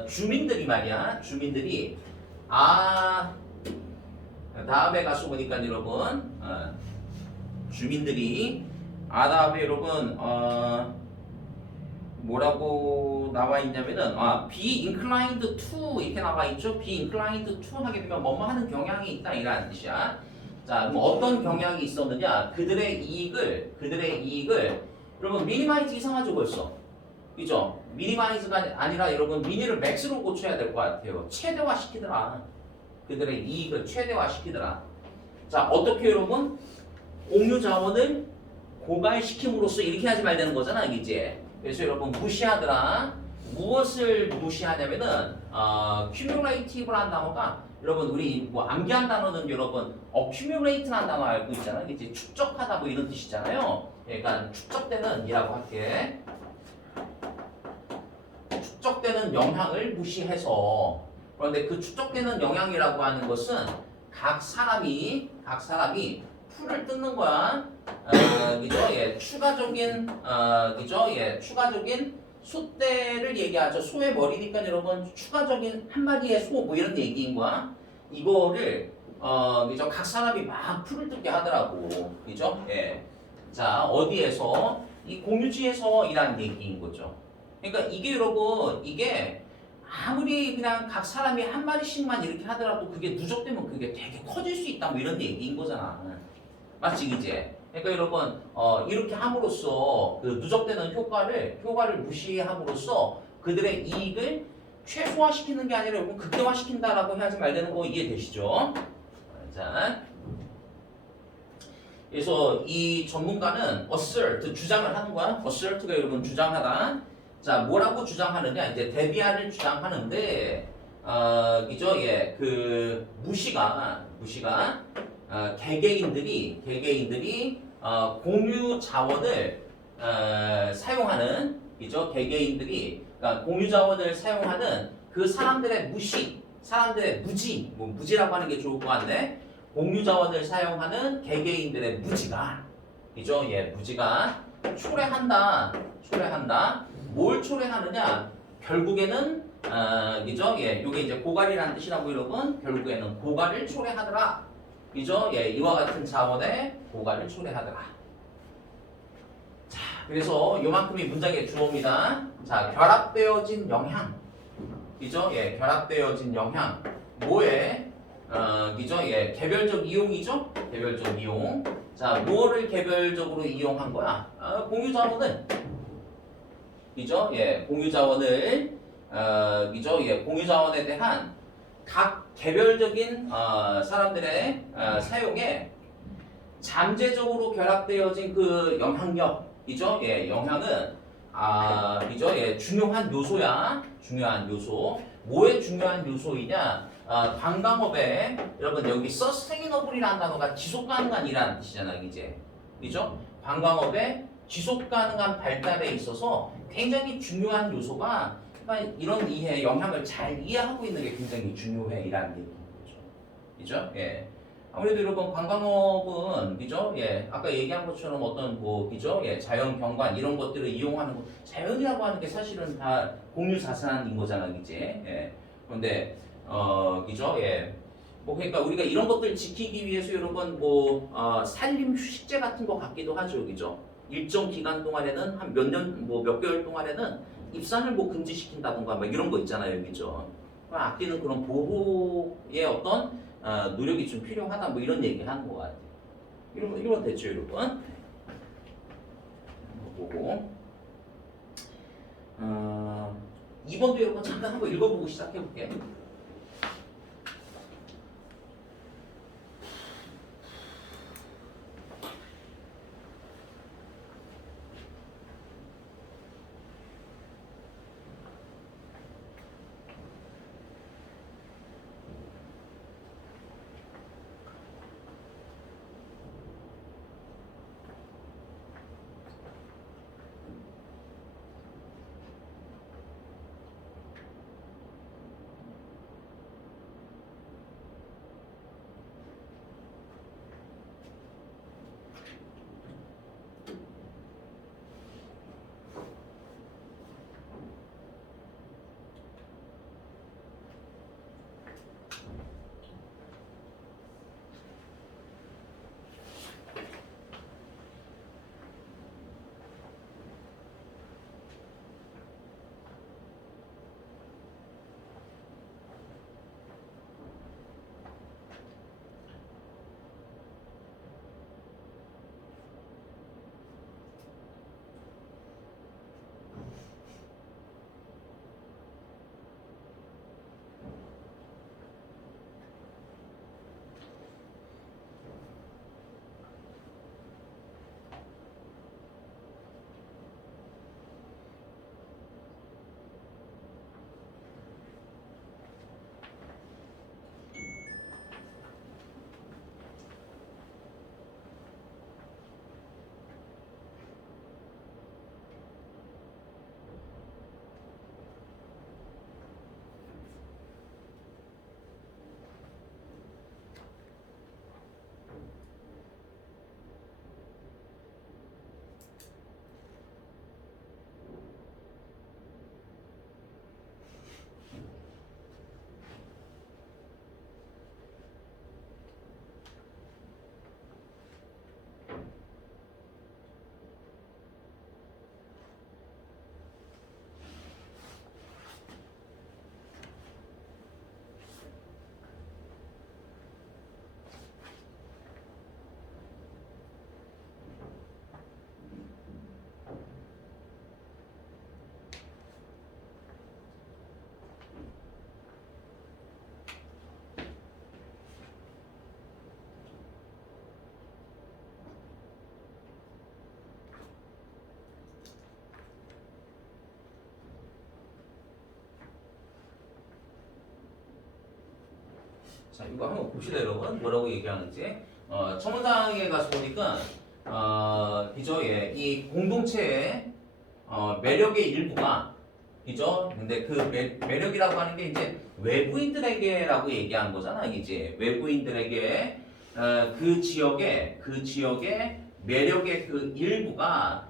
주민들이 말이야. 주민들이 다음에 가서 보니까 여러분 주민들이 다음에 여러분 뭐라고 나와 있냐면은 be inclined to 이렇게 나와 있죠. be inclined to 하게 되면 뭐뭐 하는 경향이 있다 이라는 뜻이야. 자, 그럼 어떤 경향이 있었느냐? 그들의 이익을 여러분 미니마이즈 이상하죠 벌써. 그죠? 미니마이즈가 아니라 여러분 미니를 맥스로 고쳐야 될 것 같아요. 최대화시키더라. 그들의 이익을 최대화시키더라. 자, 어떻게 여러분? 공유 자원을 고갈시킴으로써 이렇게 하지 말자는 거잖아, 이제. 그래서 여러분 무시하더라. 무엇을 무시하냐면은 cumulative라는 단어가 여러분 우리 뭐 암기한 단어는 여러분 accumulate라는 단어 알고 있잖아요. 이제 축적하다 뭐 이런 뜻이잖아요. 그러니까 축적되는 이라고 할게. 축적되는 영향을 무시해서 그런데 그 축적되는 영향이라고 하는 것은 각 사람이 풀을 뜯는 거야. 그죠? 예, 추가적인 그죠? 예, 추가적인 숫대를 얘기하죠. 소의 머리니까 여러분 추가적인 한 마리의 소 뭐 이런 얘기인 거야. 이거를 그죠? 각 사람이 막 풀을 뜯게 하더라고. 그죠? 예. 자, 어디에서 이 공유지에서 이라는 얘기인 거죠. 그러니까 이게 여러분 이게 아무리 그냥 각 사람이 한 마리씩만 이렇게 하더라도 그게 누적되면 그게 되게 커질 수 있다 뭐 이런 얘기인 거잖아. 맞지 이제? 그러니까 여러분 이렇게 함으로써 그 누적되는 효과를 무시함으로써 그들의 이익을 최소화시키는 게 아니라 여러분 극대화시킨다라고 해야지 말되는 거 이해되시죠? 자, 그래서 이 전문가는 assert 주장을 하는 거야. assert가 여러분 주장하다. 자, 뭐라고 주장하느냐? 이제 대비안을 주장하는데, 그죠? 예, 그 무시가 무시가 개개인들이 공유 자원을 사용하는 이죠. 개개인들이 그러니까 공유 자원을 사용하는 그 사람들의 사람들의 무지라고 하는 게 좋을 것 같네. 공유 자원을 사용하는 개개인들의 무지가 이죠. 예, 무지가 초래한다. 뭘 초래하느냐? 결국에는 이죠. 예, 요게 이제 고갈이라는 뜻이라고 여러분. 결국에는 고갈을 초래하더라. 이죠. 예, 이와 같은 자원의 고갈을 초래하더라. 자, 그래서 요만큼이 문장의 주어입니다. 자, 결합되어진 영향. 이죠. 예, 결합되어진 영향. 뭐에? 이죠. 예, 개별적 이용이죠. 개별적 이용. 자, 뭐를 개별적으로 이용한 거야? 공유 자원을. 이죠. 예, 공유 자원을. 이죠. 예, 공유 자원에 대한 각 개별적인 사람들의 사용에 잠재적으로 결합되어진 그 영향력이죠. 예, 영향은 이죠. 예, 중요한 요소야. 중요한 요소. 뭐의 중요한 요소이냐? 관광업에 여러분 여기 서스테이너블이라는 단어가 지속 가능한이라는 뜻이잖아요. 이제 그죠? 관광업의 지속 가능한 발달에 있어서 굉장히 중요한 요소가 그러니까 이런 이해, 영향을 잘 이해하고 있는 게 굉장히 중요해이라는 얘기인 거죠. 그죠? 예. 아무래도 여러분 관광업은 그죠? 예. 아까 얘기한 것처럼 어떤 뭐 그죠? 예. 자연 경관 이런 것들을 이용하는 거 자연이라고 하는 게 사실은 다 공유 자산인 거잖아, 그지? 예. 그런데 그죠? 예. 뭐 그러니까 우리가 이런 것들 지키기 위해서 여러분 뭐 산림 휴식제 같은 거 갖기도 하죠, 그죠? 일정 기간 동안에는 한 몇 년, 뭐 몇 개월 동안에는 입산을 뭐 금지시킨다던가 막 이런 거 있잖아요, 그죠? 아끼는 그런 보호의 어떤 노력이 좀 필요하다, 뭐 이런 얘기 하는 것 같아요. 이런 됐죠, 여러분? 보고 2번도 여러분 잠깐 한번 읽어보고 시작해볼게요. 자, 이거 한번 봅시다, 여러분. 뭐라고 얘기하는지. 첫 문장에 가서 보니까, 그죠? 예, 이 공동체의 매력의 일부가, 그죠? 근데 그 매력이라고 하는 게 이제 외부인들에게라고 얘기한 거잖아, 이제. 외부인들에게, 그 지역의 매력의 그 일부가,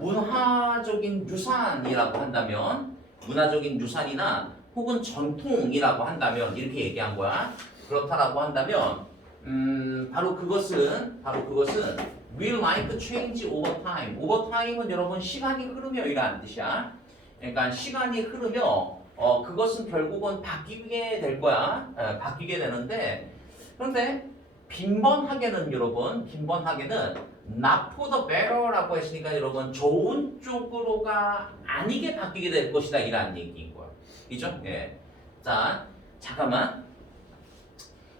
문화적인 유산이라고 한다면, 문화적인 유산이나 혹은 전통이라고 한다면 이렇게 얘기한 거야. 그렇다라고 한다면 바로 그것은 will like change over time. over time은 여러분 시간이 흐르며 이라는 뜻이야. 그러니까 시간이 흐르며 그것은 결국은 바뀌게 될 거야. 바뀌게 되는데 그런데 빈번하게는 not for the better라고 했으니까 여러분 좋은 쪽으로가 아니게 바뀌게 될 것이다 이라는 얘기인 거야. 그죠? 예. 자, 잠깐만.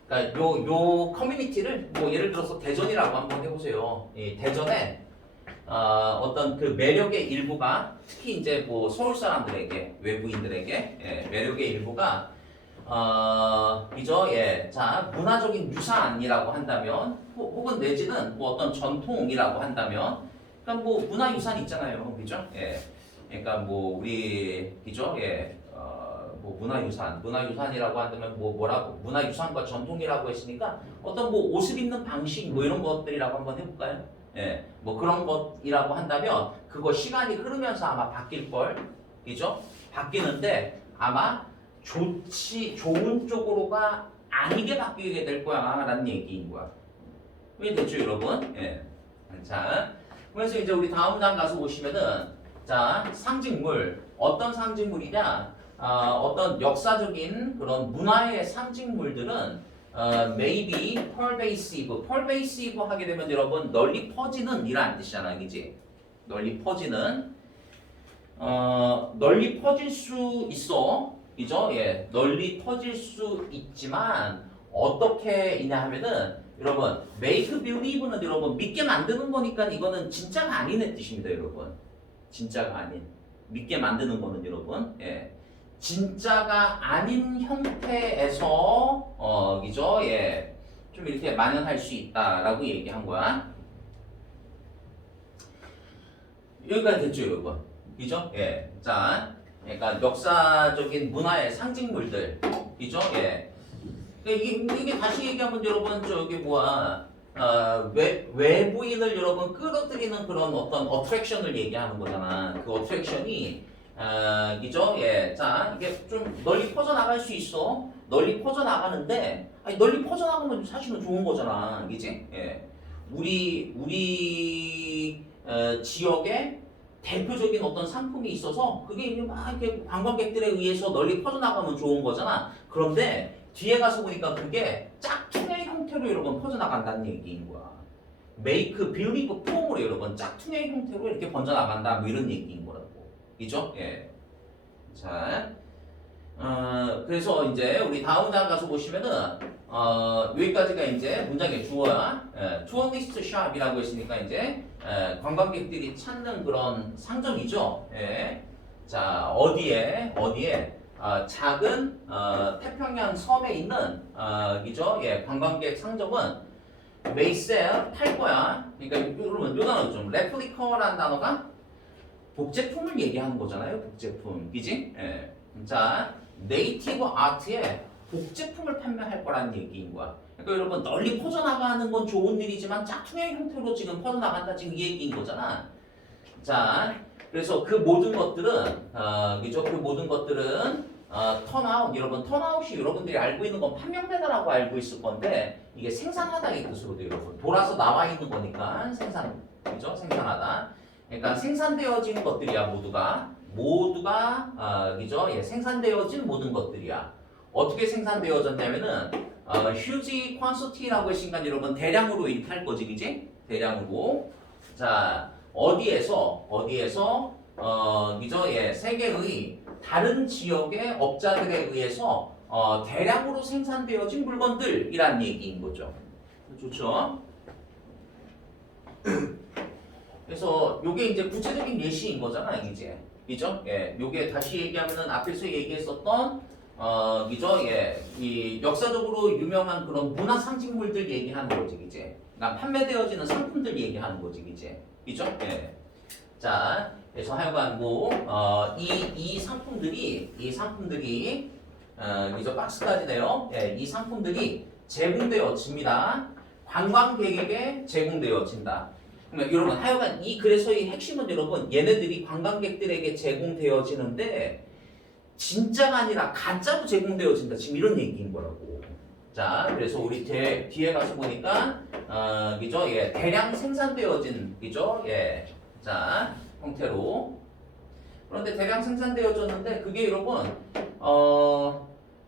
그러니까 요 커뮤니티를 뭐 예를 들어서 대전이라고 한번 해보세요. 이 대전에 어떤 그 매력의 일부가 특히 이제 뭐 서울 사람들에게 외부인들에게 매력의 일부가 그죠? 예. 자, 문화적인 유산이라고 한다면 혹은 내지는 뭐 어떤 전통이라고 한다면 그러니까 뭐 문화유산 있잖아요. 그죠? 예. 그러니까 뭐 우리 그죠? 예. 뭐 문화유산이라고 한다면 뭐라고 문화유산과 전통이라고 했으니까 어떤 뭐 옷을 입는 방식 뭐 이런 것들이라고 한번 해볼까요? 예, 뭐 그런 것이라고 한다면 그거 시간이 흐르면서 아마 바뀔 걸, 그죠? 바뀌는데 아마 좋은 쪽으로가 아니게 바뀌게 될 거야라는 얘기인 거야. 왜 됐죠, 여러분? 예. 자, 그래서 이제 우리 다음 장 가서 보시면은 자 상징물 어떤 상징물이냐? 어떤 역사적인 그런 문화의 상징물들은 maybe pervasive, pervasive 하게 되면 여러분 널리 퍼지는 이라는 뜻이잖아, 그지? 널리 퍼지는 널리 퍼질 수 있어, 그죠? 예, 널리 퍼질 수 있지만 어떻게 이냐 하면은 여러분 make believe는 여러분 믿게 만드는 거니까 이거는 진짜가 아닌의 뜻입니다, 여러분. 진짜가 아닌 믿게 만드는 거는 여러분, 예. 진짜가 아닌 형태에서 그죠? 예. 좀 이렇게 만연할 수 있다라고 얘기한 거야. 여기까지 됐죠, 여러분? 그죠? 예. 자, 그러니까 역사적인 문화의 상징물들, 그죠? 예. 그러니까 이게 다시 얘기하면 여러분 저기 뭐야? 외부인을 여러분 끌어들이는 그런 어떤 어트랙션을 얘기하는 거잖아. 그 어트랙션이 그죠? 예. 자, 이게 좀 널리 퍼져나갈 수 있어. 널리 퍼져나가는데, 아니, 널리 퍼져나가면 사실은 좋은 거잖아. 그지? 예. 우리 지역에 대표적인 어떤 상품이 있어서 그게 이제 막 이렇게 관광객들에 의해서 널리 퍼져나가면 좋은 거잖아. 그런데 뒤에 가서 보니까 그게 짝퉁의 형태로 여러분 퍼져나간다는 얘기인 거야. make, believe, form으로 여러분 짝퉁의 형태로 이렇게 번져나간다. 뭐 이런 얘기인 거라고. 그죠? 예. 자, 그래서 이제 우리 다음 장 가서 보시면은 여기까지가 이제 문장의 주어야. 투어리스트 샵이라고 했으니까 이제 관광객들이 찾는 그런 상점이죠. 예. 자, 어디에 작은 태평양 섬에 있는 그죠? 예, 관광객 상점은 may sell 팔 거야. 그러니까 여러분 요 단어 좀 replica라는 단어가 복제품을 얘기하는 거잖아요. 복제품, 그지? 예. 자, 네이티브 아트에 복제품을 판매할 거라는 얘기인 거야. 그러니까 여러분 널리 퍼져나가는 건 좋은 일이지만 짝퉁의 형태로 지금 퍼져나간다 지금 이 얘기인 거잖아. 자, 그래서 그 모든 것들은 그죠? 그 모든 것들은 턴아웃, 여러분 턴아웃이 여러분들이 알고 있는 건 판명되다라고 알고 있을 건데 이게 생산하다의 뜻으로도 여러분 돌아서 나와 있는 거니까 생산, 그죠? 생산하다. 그러니까 생산되어진 것들이야 모두가 그죠? 예, 생산되어진 모든 것들이야. 어떻게 생산되어졌냐면은 huge quantity라고 했으니까 여러분 대량으로 이렇게 할 거지, 그지? 대량으로. 자, 어디에서 그죠? 예, 세계의 다른 지역의 업자들에 의해서 대량으로 생산되어진 물건들이란 얘기인 거죠. 좋죠? 그래서 요게 이제 구체적인 예시인 거잖아, 이제. 그죠? 예, 요게 다시 얘기하면은 앞에서 얘기했었던 그죠? 예, 이 역사적으로 유명한 그런 문화 상징물들 얘기하는 거지, 이제. 그러니까 판매되어지는 상품들 얘기하는 거지, 이제. 그죠? 예. 자, 그래서 하여간 이 상품들이 그죠? 박스까지네요. 예, 이 상품들이 제공되어집니다. 관광객에게 제공되어진다. 그러면 여러분, 하여간 그래서 이 핵심은 여러분, 얘네들이 관광객들에게 제공되어지는데 진짜가 아니라 가짜로 제공되어진다. 지금 이런 얘기인 거라고. 자, 그래서 우리 뒤에 가서 보니까, 그죠? 예, 대량 생산되어진, 그죠? 예, 자, 형태로. 그런데 대량 생산되어졌는데, 그게 여러분,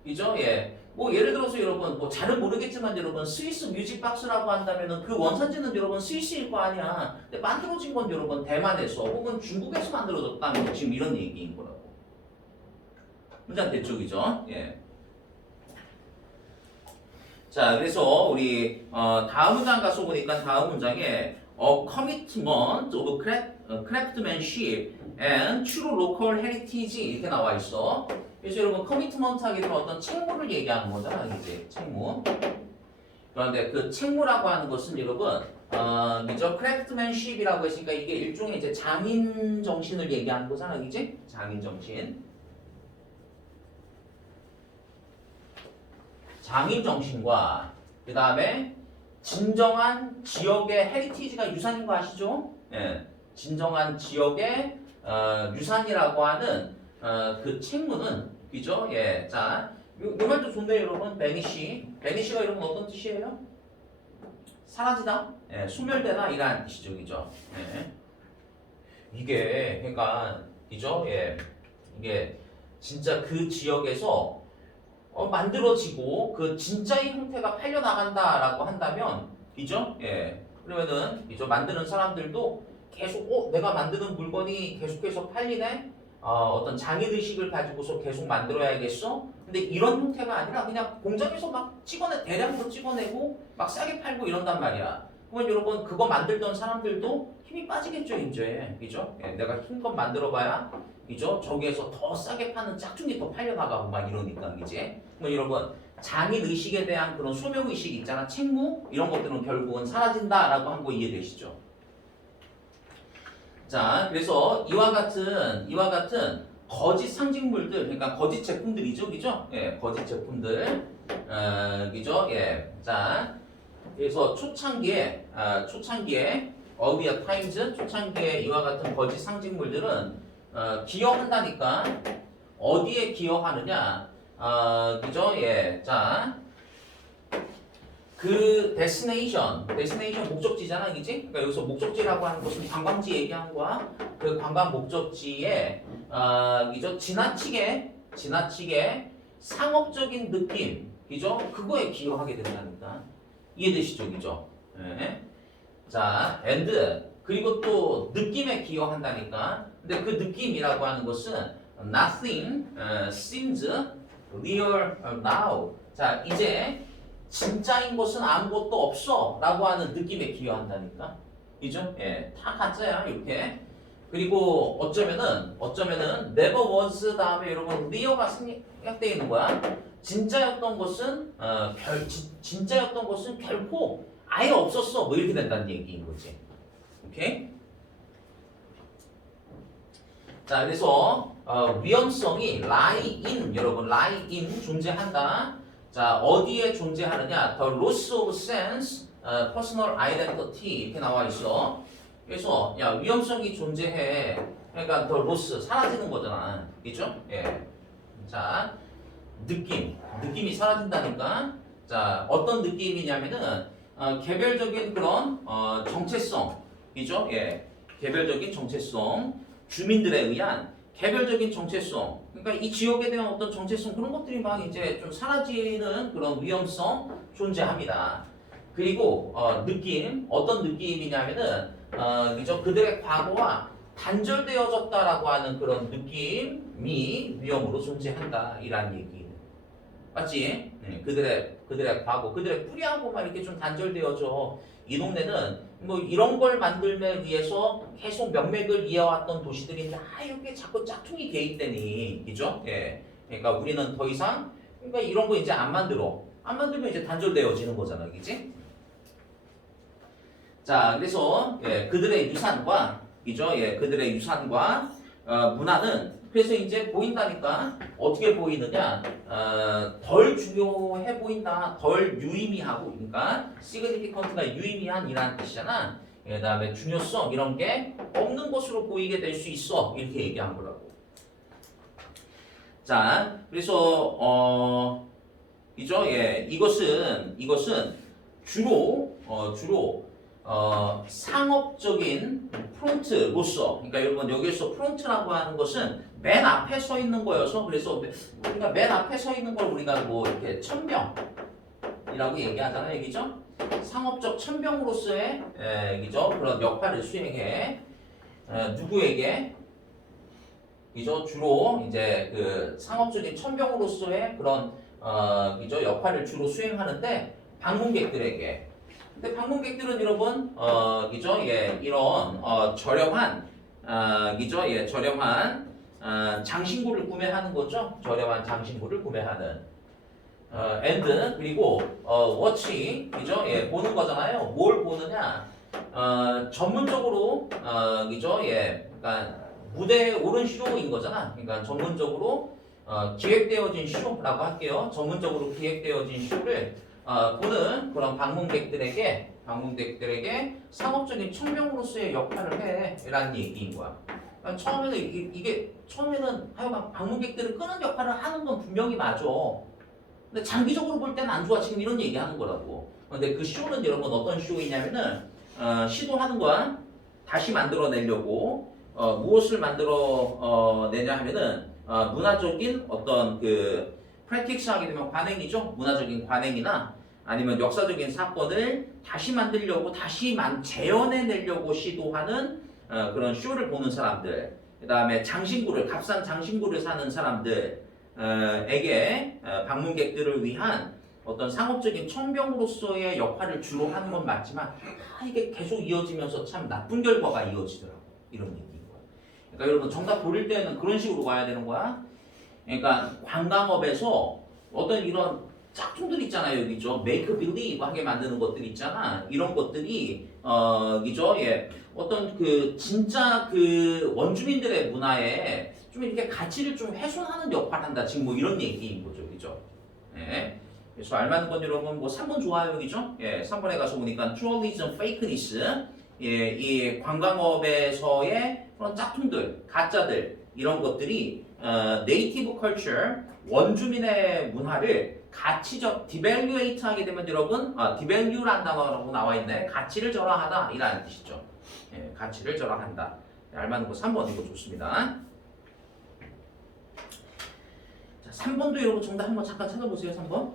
그죠? 예. 예를 들어서 여러분, 잘은 모르겠지만 여러분, 스위스 뮤직박스라고 한다면은 그 원산지는 여러분 스위스일 거 아니야. 근데 만들어진 건 여러분 대만에서 혹은 중국에서 만들어졌다는 지금 이런 얘기인 거라고. 문장 됐죠, 그죠? 예. 자, 그래서 우리 다음 문장 가서 보니까 다음 문장에 a commitment of craftsmanship and true local heritage 이렇게 나와 있어. 그래서 여러분 commitment 하게 되면 어떤 책무를 얘기하는 거잖아, 이제 책무. 그런데 그 책무라고 하는 것은 여러분 그죠? craftsmanship이라고 했으니까 이게 일종의 이제 장인 정신을 얘기하는 거잖아, 이제 장인 정신. 장인 정신과 그 다음에 진정한 지역의 헤리티지가 유산인 거 아시죠? 예, 진정한 지역의 유산이라고 하는 그 책무는 그죠? 예, 자, 요 말도 좋네요, 여러분. 베니시, 베니시가 여러분 어떤 뜻이에요? 사라지다, 예, 소멸되다 이란 뜻이죠, 그죠? 예. 이게 그러니까 그죠? 예, 이게 진짜 그 지역에서 만들어지고 그 진짜의 형태가 팔려나간다라고 한다면 그죠? 예. 그러면은 그죠? 만드는 사람들도 계속 내가 만드는 물건이 계속해서 팔리네? 어떤 장인의식을 가지고서 계속 만들어야겠어? 근데 이런 형태가 아니라 그냥 공장에서 막 대량으로 찍어내고 막 싸게 팔고 이런단 말이야. 그러면 여러분 그거 만들던 사람들도 힘이 빠지겠죠, 이제. 그죠? 예, 내가 힘껏 만들어봐야 그죠? 저기에서 더 싸게 파는 짝퉁이 더 팔려나가고 막 이러니까, 이제. 뭐 여러분, 장인 의식에 대한 그런 소명 의식 있잖아, 책무 이런 것들은 결국은 사라진다라고 한 거 이해되시죠? 자, 그래서 이와 같은 거짓 상징물들, 그러니까 거짓 제품들이죠, 그죠? 예, 거짓 제품들, 그죠? 예, 자, 그래서 초창기에 earlier times, 초창기에 이와 같은 거짓 상징물들은 기여한다니까. 어디에 기여하느냐? 그죠? 예. 자, 그 destination 목적지잖아, 그지? 그러니까 여기서 목적지라고 하는 것은 관광지 얘기한 거야. 그 관광 목적지에 그죠? 지나치게 상업적인 느낌, 그죠? 그거에 기여하게 된다니까. 이해되시죠, 그죠? 예. 자, and 그리고 또 느낌에 기여한다니까. 근데 그 느낌이라고 하는 것은 nothing seems real now. 자, 이제 진짜인 것은 아무것도 없어 라고 하는 느낌에 기여한다니까. 그죠? 예, 다 가짜야, 이렇게. 그리고 어쩌면은 never was 다음에 여러분 real가 생략되어 있는 거야. 진짜였던 것은 진짜였던 것은 결코 아예 없었어. 뭐 이렇게 된다는 얘기인 거지. 오케이? 자, 그래서 위험성이 lie in, 여러분 lie in 존재한다. 자, 어디에 존재하느냐? The loss of sense, personal identity 이렇게 나와 있어. 그래서 야, 위험성이 존재해. 그러니까 the loss 사라지는 거잖아. 그죠? 예. 자, 느낌이 사라진다니까. 자, 어떤 느낌이냐면은 개별적인 그런 정체성, 그죠? 예, 개별적인 정체성, 주민들에 의한 개별적인 정체성, 그러니까 이 지역에 대한 어떤 정체성 그런 것들이 막 이제 좀 사라지는 그런 위험성 존재합니다. 그리고 어떤 느낌이냐면은 그죠? 그들의 과거와 단절되어졌다라고 하는 그런 느낌이 위험으로 존재한다 이란 얘기. 맞지? 그들의 과거, 그들의 뿌리하고 막 이렇게 좀 단절되어져. 이 동네는 뭐 이런 걸 만들기 위해서 계속 명맥을 이어왔던 도시들인데 이렇게 자꾸 짝퉁이 돼 있다니, 그죠? 예. 그러니까 우리는 더 이상 그러니까 이런 거 이제 안 만들어. 안 만들면 이제 단절되어지는 거잖아, 그지? 자, 그래서 그들의 유산과 이죠, 그들의 유산과 문화는 그래서 이제 보인다니까 어떻게 보이느냐? 덜 중요해 보인다, 덜 유의미하고, 그러니까 significant가 유의미한이라는 뜻이잖아. 그다음에 중요성 이런 게 없는 것으로 보이게 될 수 있어 이렇게 얘기한 거라고. 자, 그래서 이죠, 이것은 주로 상업적인 프론트로서, 그러니까 여러분 여기서 프론트라고 하는 것은 맨 앞에 서 있는 거여서 그래서 우리가 맨 앞에 서 있는 걸 우리가 뭐 이렇게 천병이라고 얘기하잖아요, 얘기죠? 상업적 천병으로서의 얘기죠? 그런 역할을 수행해. 누구에게? 이죠? 주로 이제 그 상업적인 천병으로서의 그런 이죠? 역할을 주로 수행하는데 방문객들에게. 근데 방문객들은 여러분 이죠? 이런 저렴한 이죠? 저렴한 장신구를 구매하는 거죠. 저렴한 장신구를 구매하는. and 그리고 watch 이죠? 보는 거잖아요. 뭘 보느냐? 전문적으로 이죠? 그러니까 무대에 오른 쇼인 거잖아. 그러니까 전문적으로 기획되어진 쇼라고 할게요. 전문적으로 기획되어진 쇼를 보는 그런 방문객들에게 상업적인 천명으로서의 역할을 해라는 얘기인 거야. 그러니까 처음에는 처음에는 하여간 방문객들을 끄는 역할을 하는 건 분명히 맞아. 근데 장기적으로 볼 때는 안 좋아. 지금 이런 얘기하는 거라고. 근데 그 쇼는 여러분 어떤 쇼이냐면은 시도하는 거야. 다시 만들어내려고 무엇을 만들어내냐 하면은 문화적인 어떤 그 프랙티스 하게 되면 관행이죠. 문화적인 관행이나 아니면 역사적인 사건을 다시 만들려고 다시 재현해내려고 시도하는 그런 쇼를 보는 사람들. 그 다음에 장신구를 값싼 장신구를 사는 사람들. 에게 방문객들을 위한 어떤 상업적인 천병으로서의 역할을 주로 하는 건 맞지만 이게 계속 이어지면서 참 나쁜 결과가 이어지더라고. 이런 얘기인 거야. 그러니까 여러분 정답 고를 때는 그런 식으로 가야 되는 거야. 그러니까 관광업에서 어떤 이런 짝퉁들 있잖아요, 여기죠. make believe 하게 만드는 것들 있잖아. 이런 것들이 이죠. 어떤 그 진짜 그 원주민들의 문화에 좀 이렇게 가치를 좀 훼손하는 역할을 한다. 지금 뭐 이런 얘기인 거죠, 그죠? 그래서 알맞은 건 여러분 뭐 3번 좋아요, 그죠? 3번에 가서 보니까 tourism fakeness, 이 관광업에서의 그런 짝퉁들, 가짜들 이런 것들이 네이티브 컬처, 원주민의 문화를 가치적 devaluate 하게 되면 여러분 devalue라는 단어라고 나와 있네. 가치를 절하하다 이라는 뜻이죠. 가치를 절하한다. 알맞은 거 3번 이거 좋습니다. 자, 3번도 여러분 정답 한번 잠깐 찾아보세요. 3번.